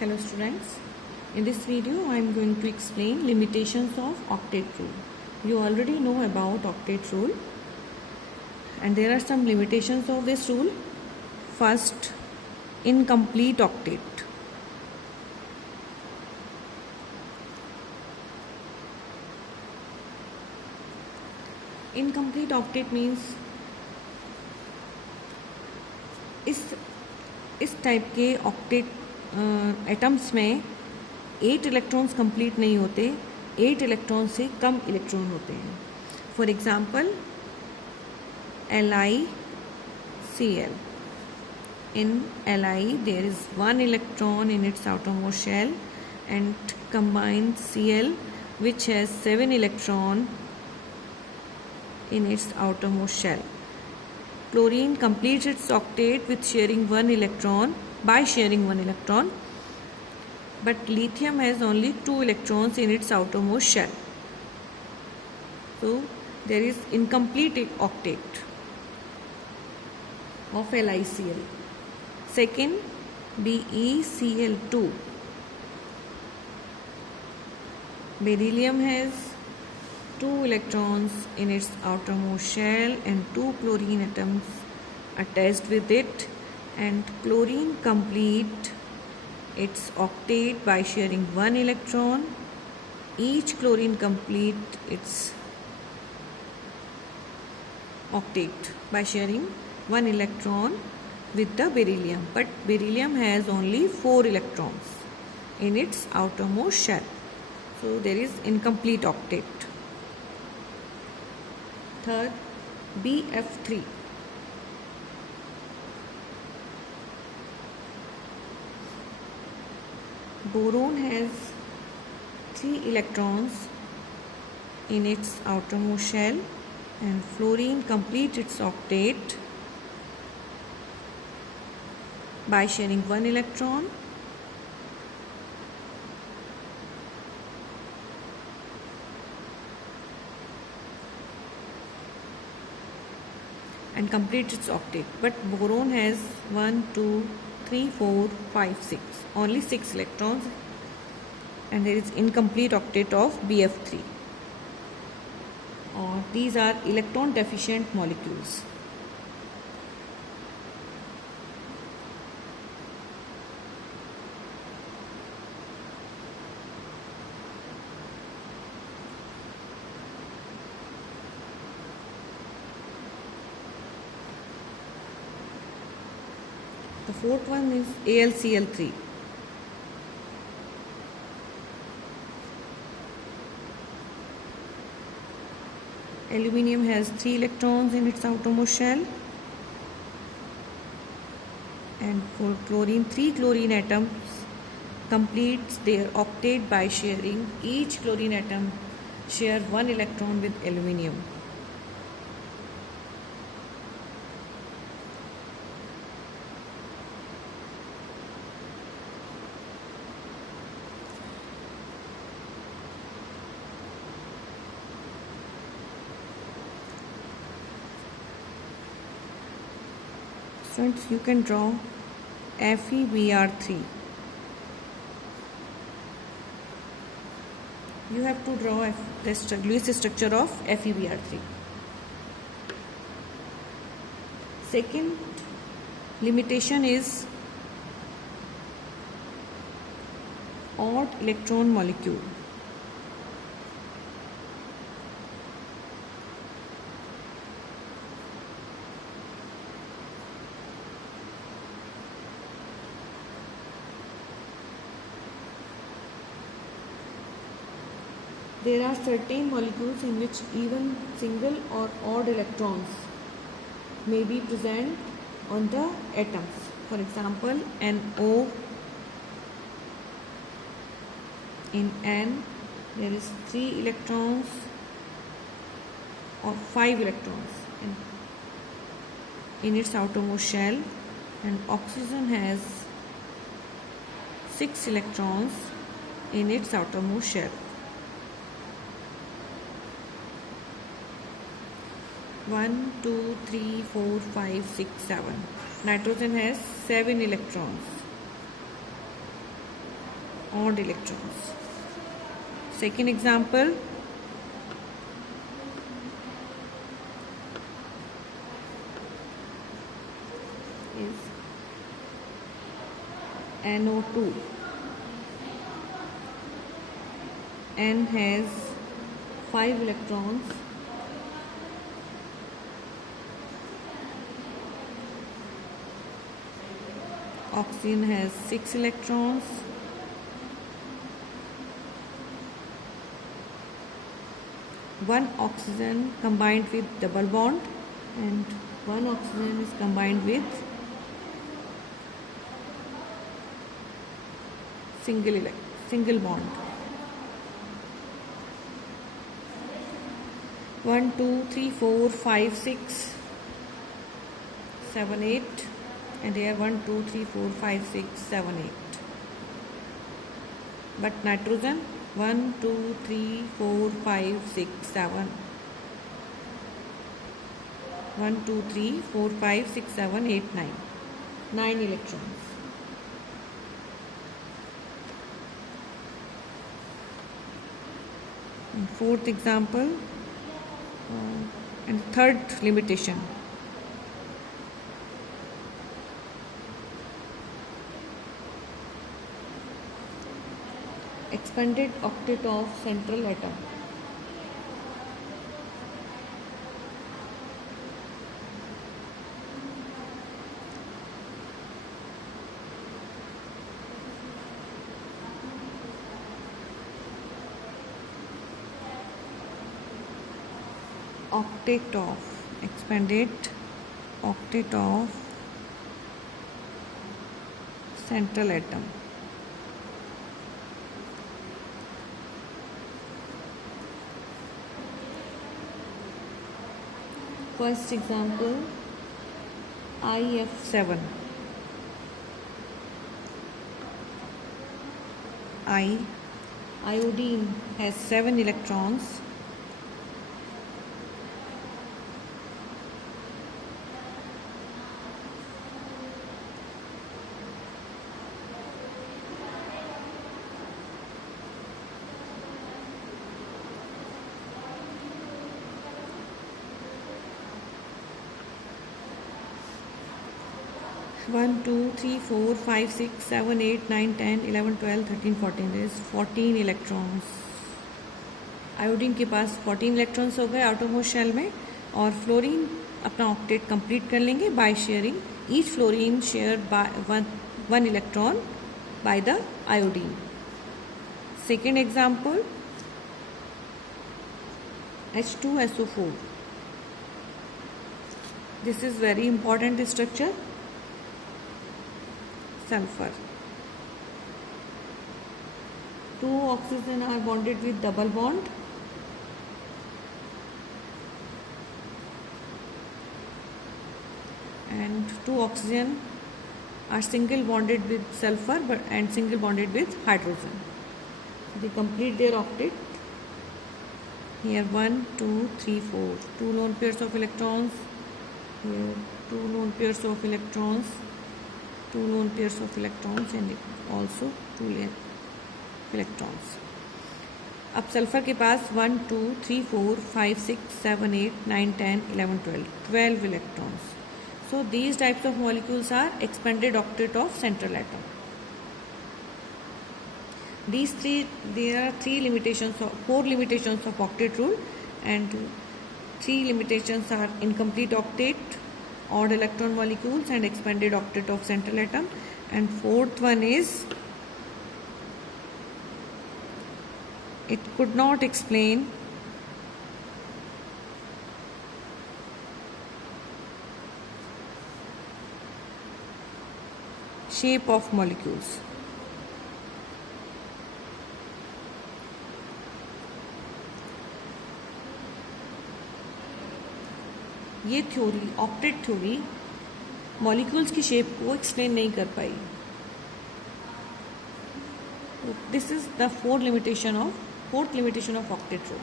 Hello students, in this video I am going to explain limitations of octet rule. You already know about octet rule and there are some limitations of this rule. First, incomplete octet. Incomplete octet means इस type के octet atoms में 8 electrons complete नहीं होते, 8 electron से कम electron होते हैं. For example LiCl. In Li there is 1 electron in its outermost shell and combined Cl which has 7 electron in its outermost shell. Chlorine completes its octet with sharing 1 electron by sharing 1 electron, but lithium has only 2 electrons in its outermost shell. So there is incomplete octet of LiCl. Second, BeCl2. Beryllium has 2 electrons in its outermost shell and 2 chlorine atoms attached with it, and chlorine complete its octet by sharing 1 electron. Each chlorine complete its octet by sharing 1 electron with the beryllium, but beryllium has only 4 electrons in its outermost shell, so there is incomplete octet. Third, BF3. Boron has 3 electrons in its outermost shell and fluorine completes its octet by sharing 1 electron. And completes its octet, but boron has 1, 2, 3, 4, 5, 6, only 6 electrons, and there is incomplete octet of BF3. Or these are electron deficient molecules. The fourth one is AlCl3. Aluminium has 3 electrons in its outermost shell, and for chlorine, 3 chlorine atoms completes their octet by sharing, each chlorine atom share 1 electron with aluminium. Students, you can draw FeBr3. You have to draw the Lewis structure of FeBr3. Second limitation is odd electron molecule. There are certain molecules in which even single or odd electrons may be present on the atoms. For example, NO. In N there is 3 electrons or 5 electrons in its outermost shell, and oxygen has 6 electrons in its outermost shell. 1, 2, 3, 4, 5, 6, 7. Nitrogen has 7 electrons. odd electrons. Second example, is NO2. N has 5 electrons. Oxygen has 6 electrons. One oxygen combined with double bond and one oxygen is combined with single bond. 1, 2, 3, 4, 5, 6, 7, 8, and here 1, 2, 3, 4, 5, 6, 7, 8. But nitrogen 1, 2, 3, 4, 5, 6, 7. 1, 2, 3, 4, 5, 6, 7, 8, 9. 9 electrons. And fourth example and third limitation. Expanded octet of central atom. Expanded octet of central atom. First example, IF7. Iodine has 7 electrons. One, 2, 3, 4, 5, 6, 7, 8, 9, 10, 11, 12, 13, 14. There is 14 electrons. Iodine के पास 14 electrons हो गए आटोमोस्ट shell में, और fluorine अपना octet complete कर लेंगे by sharing each fluorine share by one electron by the iodine. Second example, H2SO4. This is very important structure. Sulfur. 2 oxygen are bonded with double bond. And 2 oxygen are single bonded with sulfur and single bonded with hydrogen. They complete their octet. Here 1, 2, 3, 4. 2 lone pairs of electrons. Here 2 lone pairs of electrons. 2 lone pairs of electrons and also 2 electrons. अब sulphur के पास 1, 2, 3, 4, 5, 6, 7, 8, 9, 10, 11, 12 electrons. So these types of molecules are expanded octet of central atom. There are 4 limitations of octet rule, and 3 limitations are incomplete octet, odd electron molecules, and expanded octet of central atom. And fourth one is it could not explain shape of molecules. ये theory, octet theory, molecules की shape को explain नहीं कर पाई. This is the fourth limitation of octet rule.